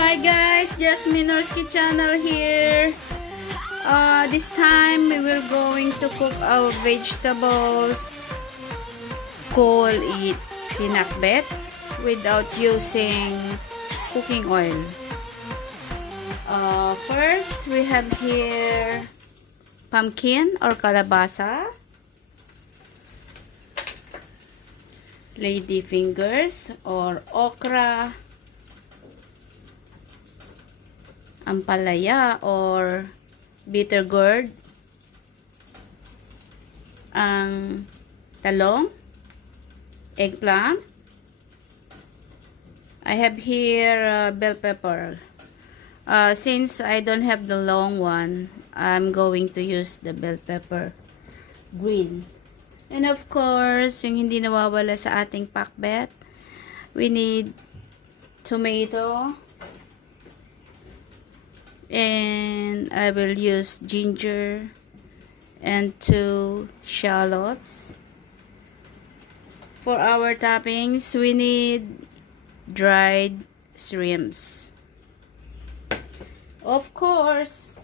Hi guys, JustmeNorsky channel here. This time we will going to cook our vegetables. Call it Pinakbet without using cooking oil. First we have here pumpkin or kalabasa, lady fingers or okra, ampalaya or bitter gourd, ang talong, eggplant. I have here bell pepper. Since I don't have the long one, I'm going to use the bell pepper green. And of course, yung hindi nawawala sa ating pakbet, we need tomato, and I will use ginger and 2 shallots. For our toppings, we need dried shrimps. Of course,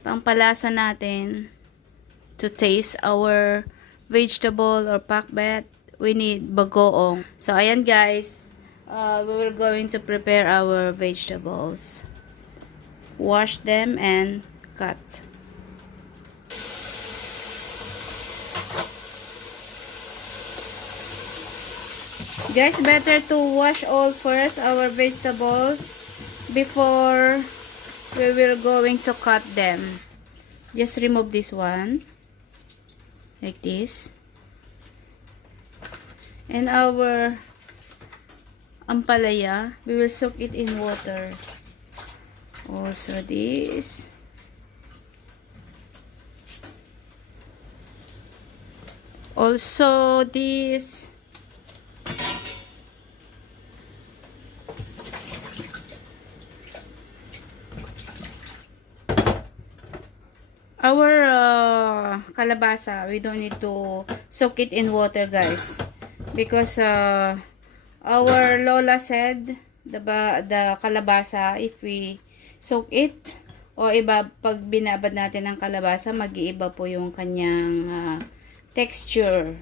pangpalasa natin to taste our vegetable or pakbet, we need bagoong. So ayan guys, we will going to prepare our vegetables. Wash them and cut. Guys, better to wash all first our vegetables before we will going to cut them. Just remove this one like this. And our ampalaya, we will soak it in water. Also this. Also this. Our kalabasa, we don't need to soak it in water guys, because our lola said the kalabasa, if we soak it or pag binabad natin ang kalabasa, mag-iiba po yung kanyang texture.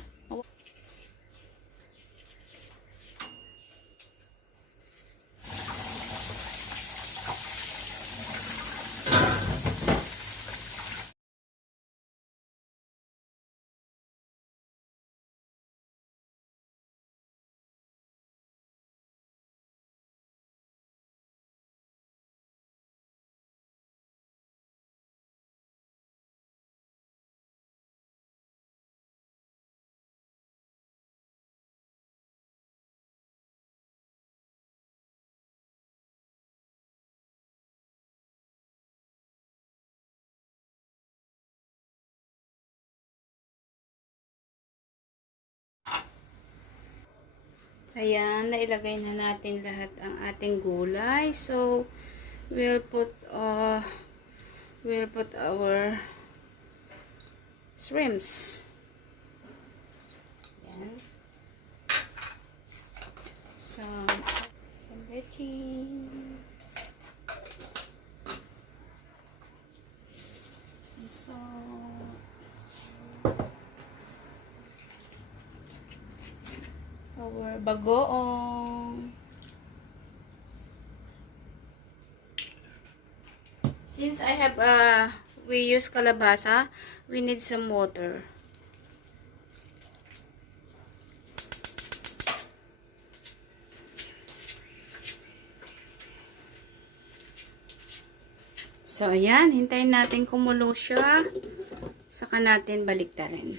Ayan, nailagay na natin lahat ang ating gulay. So, we'll put our shrimps. Ayan. Some veggie. Some salt. Our bagoong. Since I have we use kalabasa, we need some water. So ayan, hintayin natin kumulo siya, saka natin baliktarin.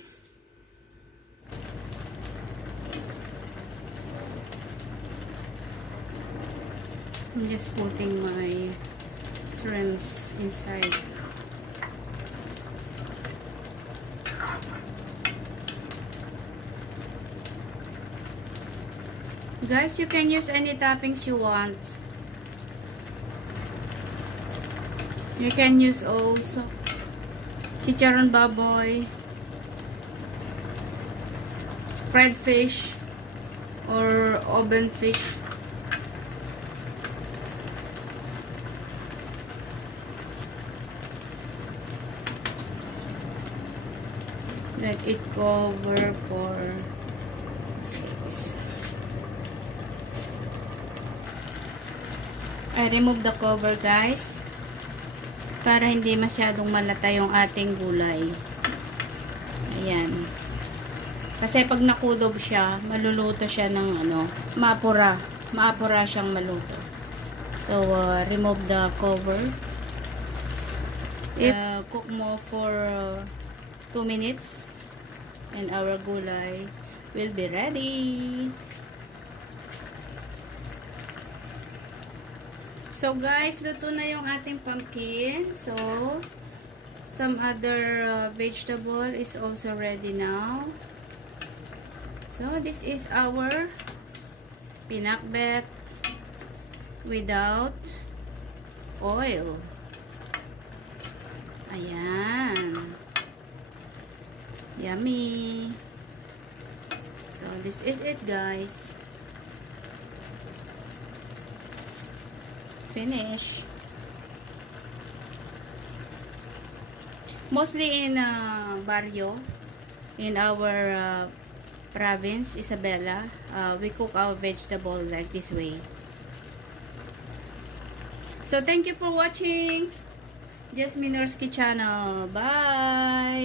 I'm just putting my shrimps inside. Guys, you can use any toppings you want. You can use also chicharon baboy, fried fish, or oven fish. Let it cover for this. I remove the cover, guys, para hindi masyadong malata yung ating gulay. Ayan. Kasi pag nakulob siya, maluluto siya ng ano, maapura. Maapura siyang maluto. So, remove the cover. Cook mo for 2 minutes and our gulay will be ready. So guys, luto na yung ating pumpkin. So, some other vegetable is also ready now. So, this is our pinakbet without oil. Ayan. Yummy. So, this is it, guys. Finish. Mostly in barrio, in our province, Isabela, we cook our vegetable like this way. So, thank you for watching JustmeNorsky channel. Bye!